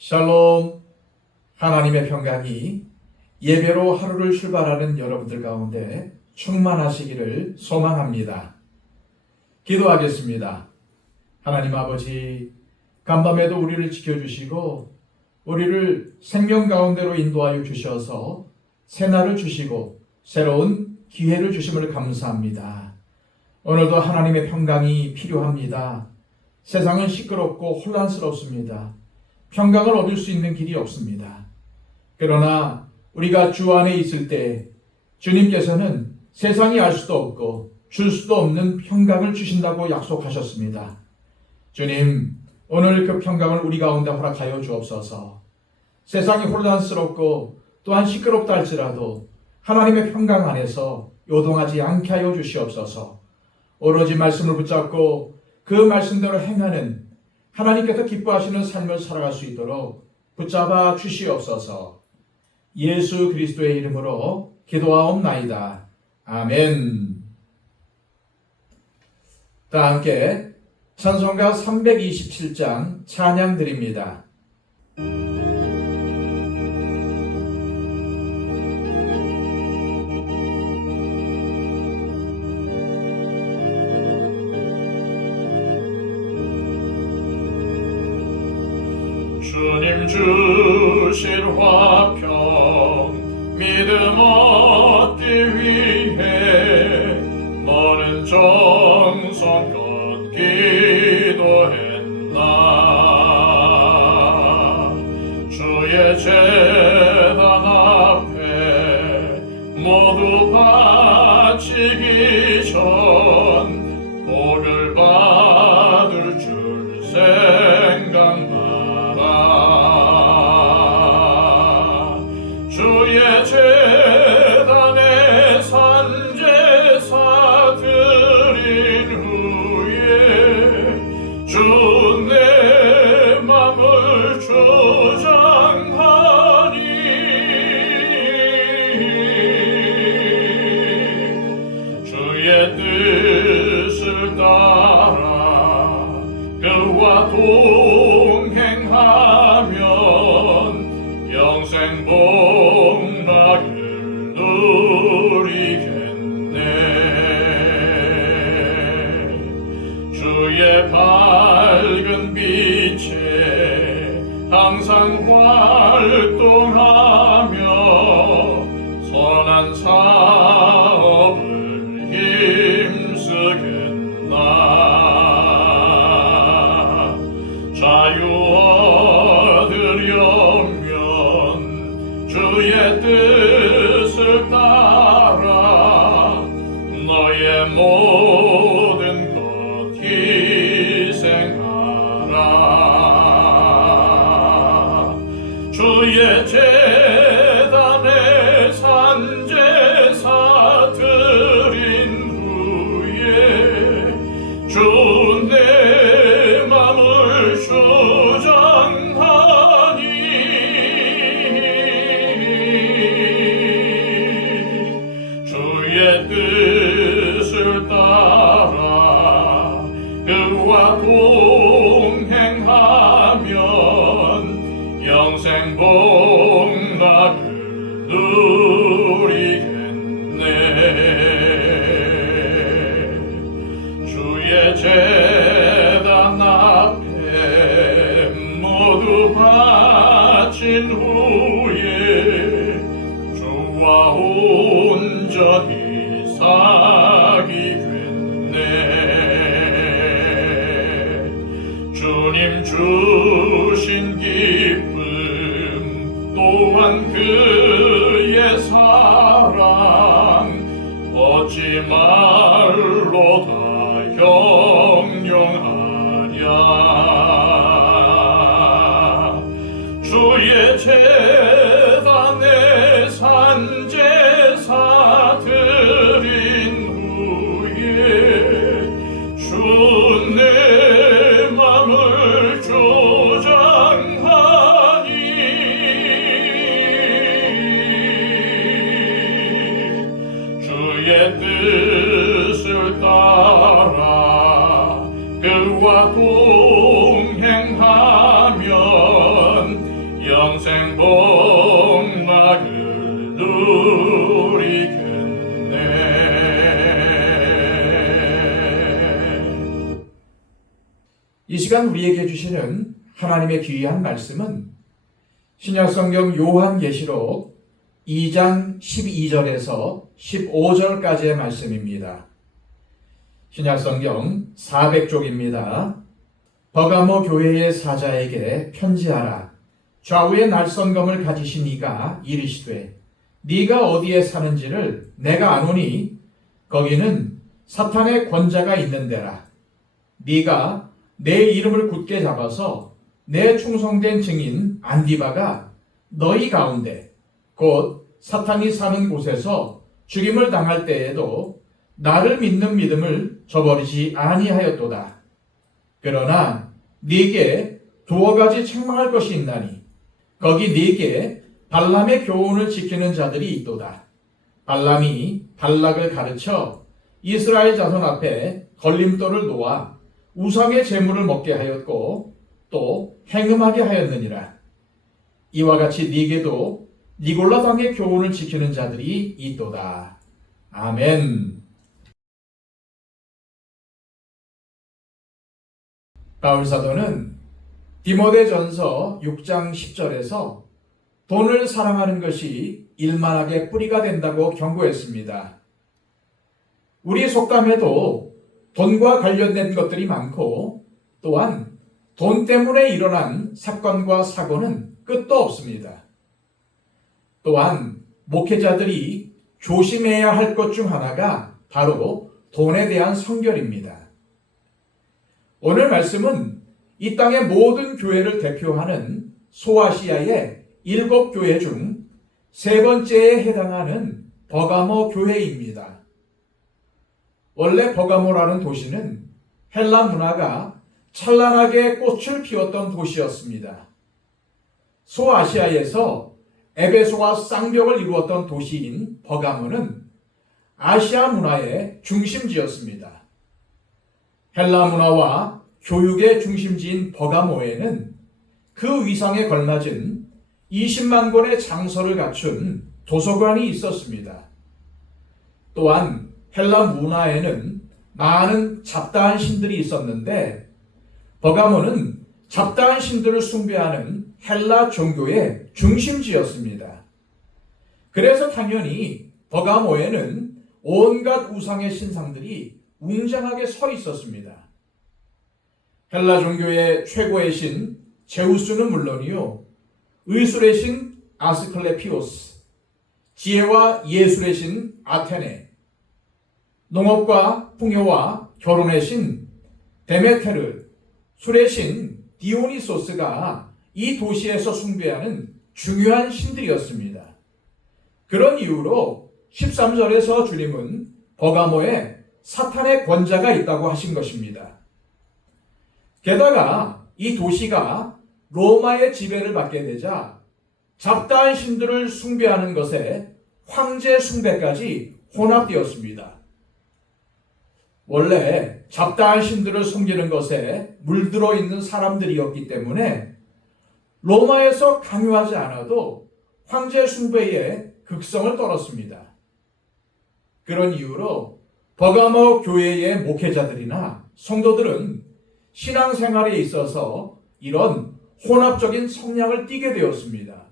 샬롬. 하나님의 평강이 예배로 하루를 출발하는 여러분들 가운데 충만하시기를 소망합니다. 기도하겠습니다. 하나님 아버지, 간밤에도 우리를 지켜주시고 우리를 생명 가운데로 인도하여 주셔서 새날을 주시고 새로운 기회를 주심을 감사합니다. 오늘도 하나님의 평강이 필요합니다. 세상은 시끄럽고 혼란스럽습니다. 평강을 얻을 수 있는 길이 없습니다. 그러나 우리가 주 안에 있을 때 주님께서는 세상이 알 수도 없고 줄 수도 없는 평강을 주신다고 약속하셨습니다. 주님, 오늘 그 평강을 우리 가운데 허락하여 주옵소서. 세상이 혼란스럽고 또한 시끄럽다 할지라도 하나님의 평강 안에서 요동하지 않게 하여 주시옵소서. 오로지 말씀을 붙잡고 그 말씀대로 행하는 하나님께서 기뻐하시는 삶을 살아갈 수 있도록 붙잡아 주시옵소서. 예수 그리스도의 이름으로 기도하옵나이다. 아멘. 다 함께 찬송가 327장 찬양 드립니다. 주님 주실 화평 믿음 얻기 위해 너는 정성껏 기도했나. 주의 제단 앞에 모두 바치기 전 복을 받을 줄 생각나. 주의 제단에 산제사 드린 후에 주 내 맘을 주장하니. 주의 뜻을 따라 그와 동행하면 영생 복락을 누리겠네. 주의 밝은 빛에 항상 활동하며 선한 사업을 힘쓰겠나. 자유 얻으려면 주의 뜻을 따라 너의 모든 것 희생하라. 주의 제단에 산제사 드린 후에 주 내 맘을 주장하니. 주의 뜻을 따라 그와 동행하면 영생 복락을 누리겠네. 주의 제단 앞에 모두 바친 후에 주와 온전히 사귀겠네. 주님 주신 기쁨 또한 그의 사랑 어찌 말로 다 형용하랴. 주의 제단에 산제사 드린 후에 주 내 맘을 주장하니. 주의 뜻을 따라 그와 동행하면 이 시간 우리에게 주시는 하나님의 귀한 말씀은 신약성경 요한계시록 2장 12절에서 15절까지의 말씀입니다. 신약성경 400쪽입니다. 버가모 교회의 사자에게 편지하라. 좌우에 날선검을 가지신 이가 이르시되 네가 어디에 사는지를 내가 아노니 거기는 사탄의 권자가 있는 데라. 네가 내 이름을 굳게 잡아서 내 충성된 증인 안디바가 너희 가운데 곧 사탄이 사는 곳에서 죽임을 당할 때에도 나를 믿는 믿음을 저버리지 아니하였도다. 그러나 네게 두어 가지 책망할 것이 있나니 거기 네게 발람의 교훈을 지키는 자들이 있도다. 발람이 발락을 가르쳐 이스라엘 자손 앞에 걸림돌을 놓아 우상의 제물을 먹게 하였고 또 행음하게 하였느니라. 이와 같이 네게도 니골라 당의 교훈을 지키는 자들이 있도다. 아멘. 바울 사도는 디모데전서 6장 10절에서 돈을 사랑하는 것이 일만하게 뿌리가 된다고 경고했습니다. 우리 속담에도 돈과 관련된 것들이 많고 또한 돈 때문에 일어난 사건과 사고는 끝도 없습니다. 또한 목회자들이 조심해야 할 것 중 하나가 바로 돈에 대한 성결입니다. 오늘 말씀은 이 땅의 모든 교회를 대표하는 소아시아의 7교회 중 3번째에 해당하는 버가모 교회입니다. 원래 버가모라는 도시는 헬라 문화가 찬란하게 꽃을 피웠던 도시였습니다. 소아시아에서 에베소와 쌍벽을 이루었던 도시인 버가모는 아시아 문화의 중심지였습니다. 헬라 문화와 교육의 중심지인 버가모에는 그 위상에 걸맞은 20만 권의 장서를 갖춘 도서관이 있었습니다. 또한 헬라 문화에는 많은 잡다한 신들이 있었는데 버가모는 잡다한 신들을 숭배하는 헬라 종교의 중심지였습니다. 그래서 당연히 버가모에는 온갖 우상의 신상들이 웅장하게 서 있었습니다. 헬라 종교의 최고의 신 제우스는 물론이요, 의술의 신 아스클레피오스, 지혜와 예술의 신 아테네, 농업과 풍요와 결혼의 신 데메테르, 술의 신 디오니소스가 이 도시에서 숭배하는 중요한 신들이었습니다. 그런 이유로 13절에서 주님은 버가모에 사탄의 권자가 있다고 하신 것입니다. 게다가 이 도시가 로마의 지배를 받게 되자 잡다한 신들을 숭배하는 것에 황제 숭배까지 혼합되었습니다. 원래 잡다한 신들을 섬기는 것에 물들어 있는 사람들이었기 때문에 로마에서 강요하지 않아도 황제 숭배의 극성을 떨었습니다. 그런 이유로 버가모 교회의 목회자들이나 성도들은 신앙생활에 있어서 이런 혼합적인 성향을 띠게 되었습니다.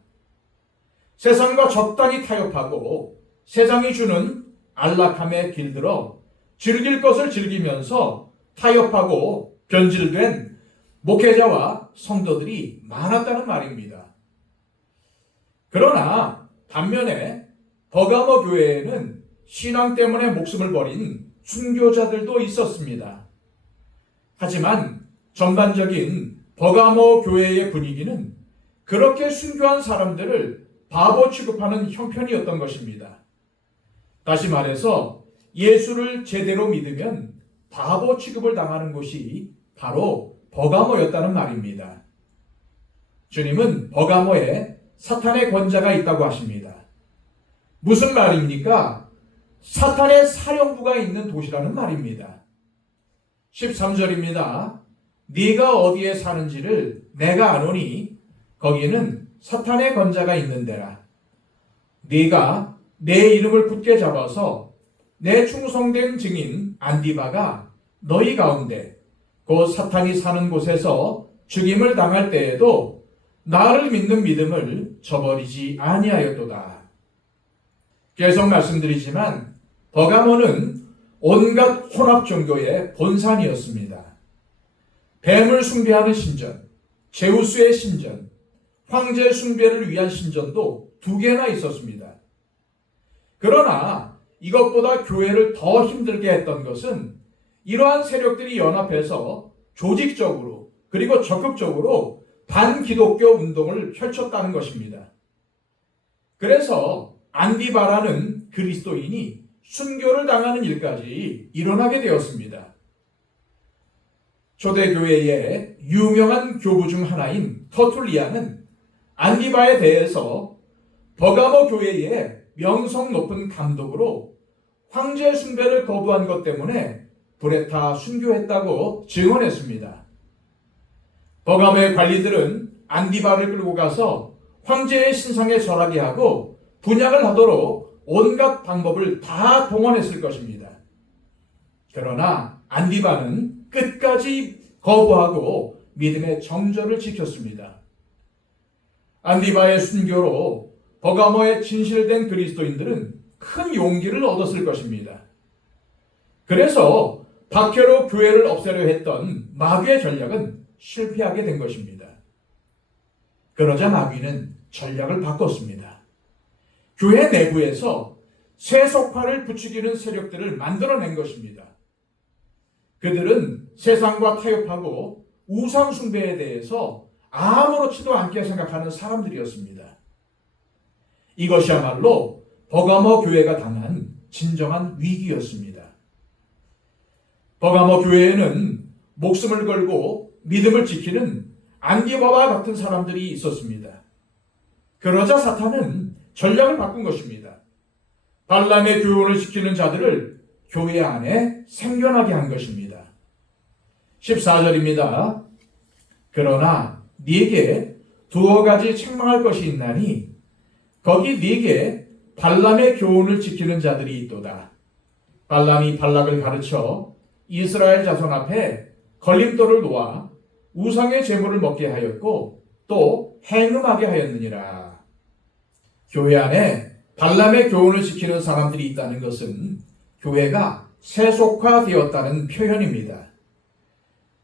세상과 적당히 타협하고 세상이 주는 안락함에 길들어 즐길 것을 즐기면서 타협하고 변질된 목회자와 성도들이 많았다는 말입니다. 그러나 반면에 버가모 교회에는 신앙 때문에 목숨을 버린 순교자들도 있었습니다. 하지만 전반적인 버가모 교회의 분위기는 그렇게 순교한 사람들을 바보 취급하는 형편이었던 것입니다. 다시 말해서 예수를 제대로 믿으면 바보 취급을 당하는 곳이 바로 버가모였다는 말입니다. 주님은 버가모에 사탄의 권자가 있다고 하십니다. 무슨 말입니까? 사탄의 사령부가 있는 도시라는 말입니다. 13절입니다. 네가 어디에 사는지를 내가 아노니 거기는 사탄의 권자가 있는 데라. 네가 내 이름을 굳게 잡아서 내 충성된 증인 안디바가 너희 가운데 곧 사탄이 사는 곳에서 죽임을 당할 때에도 나를 믿는 믿음을 저버리지 아니하였도다. 계속 말씀드리지만 버가모는 온갖 혼합 종교의 본산이었습니다. 뱀을 숭배하는 신전, 제우스의 신전, 황제 숭배를 위한 신전도 2개나 있었습니다. 그러나 이것보다 교회를 더 힘들게 했던 것은 이러한 세력들이 연합해서 조직적으로 그리고 적극적으로 반기독교 운동을 펼쳤다는 것입니다. 그래서 안디바라는 그리스도인이 순교를 당하는 일까지 일어나게 되었습니다. 초대교회의 유명한 교부 중 하나인 터툴리아는 안디바에 대해서 버가모 교회의 명성 높은 감독으로 황제 숭배를 거부한 것 때문에 불에 타 순교했다고 증언했습니다. 버가모의 관리들은 안디바를 끌고 가서 황제의 신상에 절하게 하고 분양을 하도록 온갖 방법을 다 동원했을 것입니다. 그러나 안디바는 끝까지 거부하고 믿음의 정절을 지켰습니다. 안디바의 순교로 버가모에 진실된 그리스도인들은 큰 용기를 얻었을 것입니다. 그래서 박해로 교회를 없애려 했던 마귀의 전략은 실패하게 된 것입니다. 그러자 마귀는 전략을 바꿨습니다. 교회 내부에서 세속화를 부추기는 세력들을 만들어낸 것입니다. 그들은 세상과 타협하고 우상 숭배에 대해서 아무렇지도 않게 생각하는 사람들이었습니다. 이것이야말로 버가모 교회가 당한 진정한 위기였습니다. 버가모 교회에는 목숨을 걸고 믿음을 지키는 안디바와 같은 사람들이 있었습니다. 그러자 사탄은 전략을 바꾼 것입니다. 발람의 교훈을 지키는 자들을 교회 안에 생겨나게 한 것입니다. 14절입니다. 그러나 네게 2가지 책망할 것이 있나니 거기 네게 발람의 교훈을 지키는 자들이 있도다. 발람이 발락을 가르쳐 이스라엘 자손 앞에 걸림돌을 놓아 우상의 제물을 먹게 하였고 또 행음하게 하였느니라. 교회 안에 발람의 교훈을 지키는 사람들이 있다는 것은 교회가 세속화되었다는 표현입니다.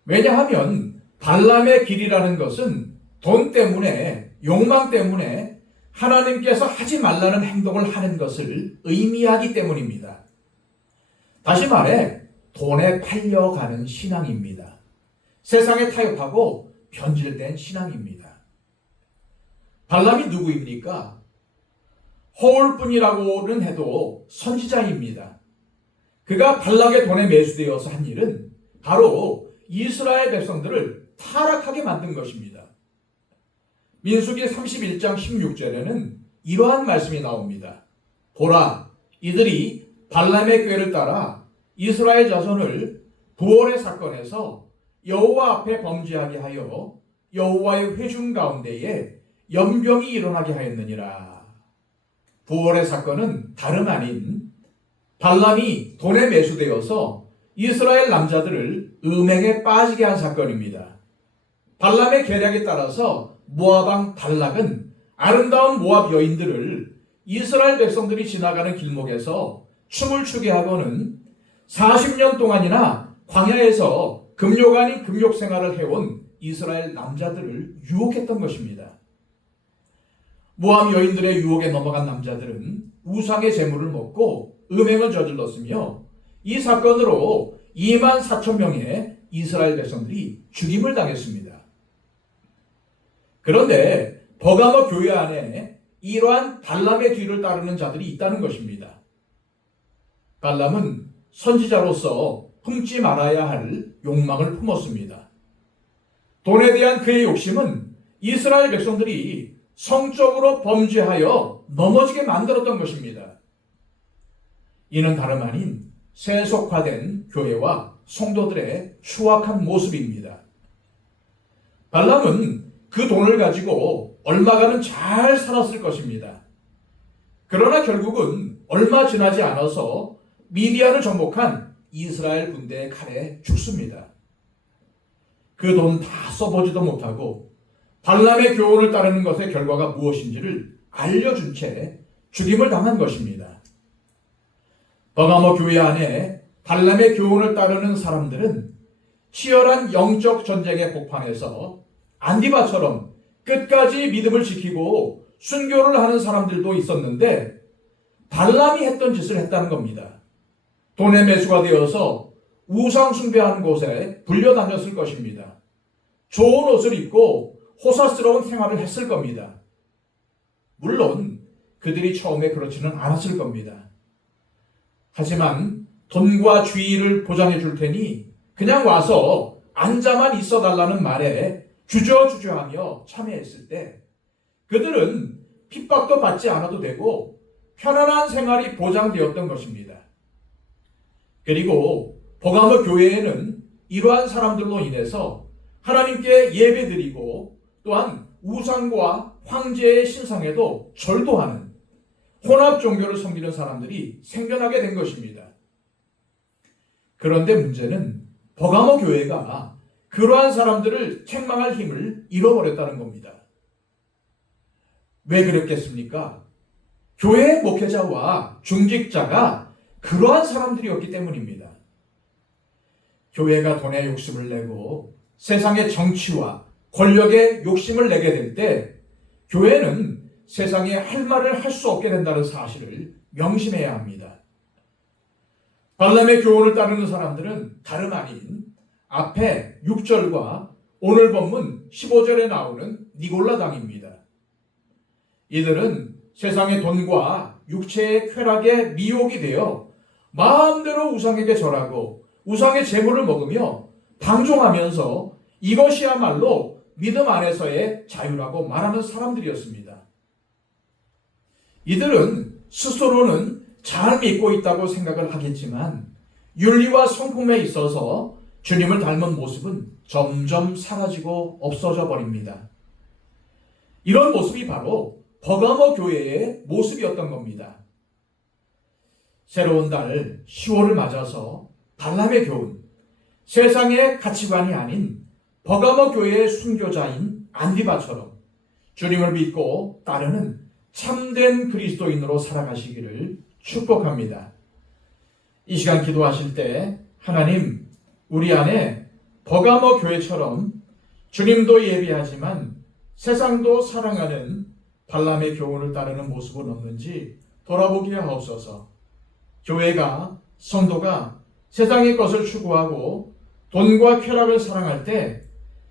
왜냐하면 발람의 길이라는 것은 돈 때문에, 욕망 때문에 하나님께서 하지 말라는 행동을 하는 것을 의미하기 때문입니다. 다시 말해 돈에 팔려가는 신앙입니다. 세상에 타협하고 변질된 신앙입니다. 발람이 누구입니까? 허울뿐이라고는 해도 선지자입니다. 그가 발락의 돈에 매수되어서 한 일은 바로 이스라엘 백성들을 타락하게 만든 것입니다. 민수기 31장 16절에는 이러한 말씀이 나옵니다. 보라, 이들이 발람의 꾀를 따라 이스라엘 자손을 부월의 사건에서 여호와 앞에 범죄하게 하여 여호와의 회중 가운데에 연병이 일어나게 하였느니라. 부월의 사건은 다름 아닌 발람이 돈에 매수되어서 이스라엘 남자들을 음행에 빠지게 한 사건입니다. 발람의 계략에 따라서 모압 왕 발락은 아름다운 모압 여인들을 이스라엘 백성들이 지나가는 길목에서 춤을 추게 하고는 40년 동안이나 광야에서 금욕 아닌 금욕 생활을 해온 이스라엘 남자들을 유혹했던 것입니다. 모압 여인들의 유혹에 넘어간 남자들은 우상의 제물을 먹고 음행을 저질렀으며 이 사건으로 24,000명의 이스라엘 백성들이 죽임을 당했습니다. 그런데 버가모 교회 안에 이러한 발람의 뒤를 따르는 자들이 있다는 것입니다. 발람은 선지자로서 품지 말아야 할 욕망을 품었습니다. 돈에 대한 그의 욕심은 이스라엘 백성들이 성적으로 범죄하여 넘어지게 만들었던 것입니다. 이는 다름 아닌 세속화된 교회와 성도들의 추악한 모습입니다. 발람은 그 돈을 가지고 얼마간은 잘 살았을 것입니다. 그러나 결국은 얼마 지나지 않아서 미디안을 정복한 이스라엘 군대의 칼에 죽습니다. 그 돈 다 써보지도 못하고 발람의 교훈을 따르는 것의 결과가 무엇인지를 알려준 채 죽임을 당한 것입니다. 버가모 교회 안에 발람의 교훈을 따르는 사람들은 치열한 영적 전쟁의 복판에서 안디바처럼 끝까지 믿음을 지키고 순교를 하는 사람들도 있었는데 발람이 했던 짓을 했다는 겁니다. 돈에 매수가 되어서 우상 숭배하는 곳에 불려다녔을 것입니다. 좋은 옷을 입고 호사스러운 생활을 했을 겁니다. 물론 그들이 처음에 그렇지는 않았을 겁니다. 하지만 돈과 주의를 보장해 줄 테니 그냥 와서 앉아만 있어 달라는 말에 주저주저하며 참여했을 때 그들은 핍박도 받지 않아도 되고 편안한 생활이 보장되었던 것입니다. 그리고 버가모 교회에는 이러한 사람들로 인해서 하나님께 예배드리고 또한 우상과 황제의 신상에도 절도하는 혼합 종교를 섬기는 사람들이 생겨나게 된 것입니다. 그런데 문제는 버가모 교회가 그러한 사람들을 책망할 힘을 잃어버렸다는 겁니다. 왜 그랬겠습니까? 교회의 목회자와 중직자가 그러한 사람들이었기 때문입니다. 교회가 돈에 욕심을 내고 세상의 정치와 권력에 욕심을 내게 될 때 교회는 세상에 할 말을 할 수 없게 된다는 사실을 명심해야 합니다. 발람의 교훈을 따르는 사람들은 다름 아닌 앞에 6절과 오늘 본문 15절에 나오는 니골라당입니다. 이들은 세상의 돈과 육체의 쾌락에 미혹이 되어 마음대로 우상에게 절하고 우상의 재물을 먹으며 방종하면서 이것이야말로 믿음 안에서의 자유라고 말하는 사람들이었습니다. 이들은 스스로는 잘 믿고 있다고 생각을 하겠지만 윤리와 성품에 있어서 주님을 닮은 모습은 점점 사라지고 없어져 버립니다. 이런 모습이 바로 버가모 교회의 모습이었던 겁니다. 새로운 달 10월을 맞아서 발람의 교훈, 세상의 가치관이 아닌 버가모 교회의 순교자인 안디바처럼 주님을 믿고 따르는 참된 그리스도인으로 살아가시기를 축복합니다. 이 시간 기도하실 때 하나님, 우리 안에 버가모 교회처럼 주님도 예비하지만 세상도 사랑하는 발람의 교훈을 따르는 모습은 없는지 돌아보게 하옵소서. 교회가, 성도가 세상의 것을 추구하고 돈과 쾌락을 사랑할 때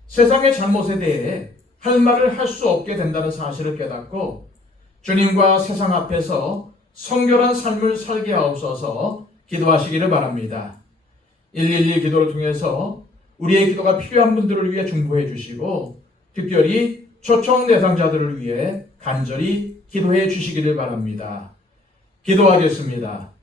세상의 잘못에 대해 할 말을 할 수 없게 된다는 사실을 깨닫고 주님과 세상 앞에서 성결한 삶을 살게 하옵소서. 기도하시기를 바랍니다. 112 기도를 통해서 우리의 기도가 필요한 분들을 위해 중보해 주시고 특별히 초청 대상자들을 위해 간절히 기도해 주시기를 바랍니다. 기도하겠습니다.